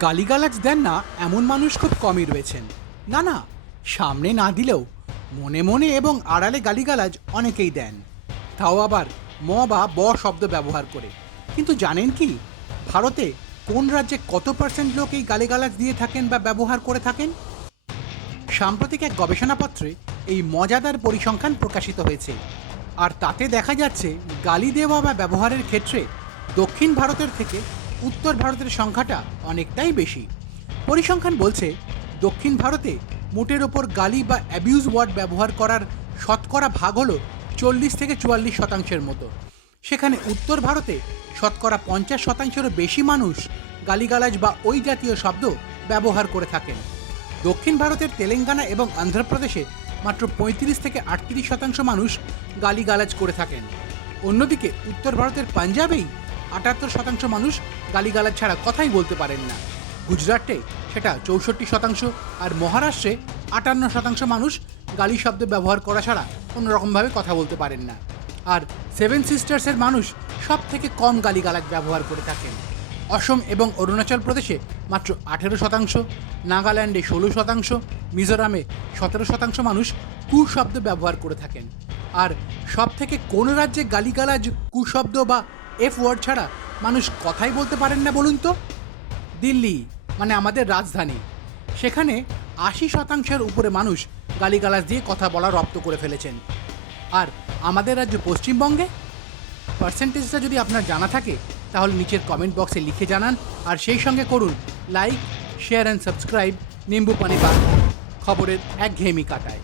গালিগালাজ দেন না এমন মানুষ খুব কমই রয়েছেন। না না, সামনে না দিলেও মনে মনে এবং আড়ালে গালিগালাজ অনেকেই দেন, তাও আবার ম বা ব শব্দ ব্যবহার করে। কিন্তু জানেন কি, ভারতে কোন রাজ্যে কত পার্সেন্ট লোক এই গালিগালাজ দিয়ে থাকেন বা ব্যবহার করে থাকেন? সাম্প্রতিক এক গবেষণাপত্রে এই মজাদার পরিসংখ্যান প্রকাশিত হয়েছে, আর তাতে দেখা যাচ্ছে গালি দেওয়া বা ব্যবহারের ক্ষেত্রে দক্ষিণ ভারতের থেকে উত্তর ভারতের সংখ্যাটা অনেকটাই বেশি। পরিসংখ্যান বলছে দক্ষিণ ভারতে মোটের ওপর গালি বা অ্যাবিউজ ওয়ার্ড ব্যবহার করার শতকরা ভাগ হলো 40 থেকে 44% মতো। সেখানে উত্তর ভারতে শতকরা 50%-এরও বেশি মানুষ গালিগালাজ বা ওই জাতীয় শব্দ ব্যবহার করে থাকেন। দক্ষিণ ভারতের তেলেঙ্গানা এবং অন্ধ্রপ্রদেশে মাত্র 35 থেকে 38% মানুষ গালিগালাজ করে থাকেন। অন্যদিকে উত্তর ভারতের পাঞ্জাবেই 78% মানুষ গালিগালাজ ছাড়া কথাই বলতে পারেন না। গুজরাটে সেটা 64%, আর মহারাষ্ট্রে 58% মানুষ গালি শব্দ ব্যবহার করা ছাড়া কোনো রকমভাবে কথা বলতে পারেন না। আর সেভেন সিস্টার্সের মানুষ সব থেকে কম গালিগালাজ ব্যবহার করে থাকেন। অসম এবং অরুণাচল প্রদেশে মাত্র 18%, নাগাল্যান্ডে 16%, মিজোরামে 17% মানুষ কুশব্দ ব্যবহার করে থাকেন। আর সব থেকে কোন রাজ্যে গালিগালাজ, কুশব্দ বা এফ ওয়ার্ড ছাড়া মানুষ কথাই বলতে পারেন না বলুন তো? দিল্লি, মানে আমাদের রাজধানী। সেখানে 80%-এর উপরে মানুষ গালিগালাজ দিয়ে কথা বলা রপ্ত করে ফেলেছেন। আর আমাদের রাজ্য পশ্চিমবঙ্গে পার্সেন্টেজটা যদি আপনার জানা থাকে তাহলে নিচের কমেন্ট বক্সে লিখে জানান, আর সেই সঙ্গে করুন লাইক, শেয়ার অ্যান্ড সাবস্ক্রাইব নিম্বু পানি বা খবরের একঘেয়েমি কাটায়।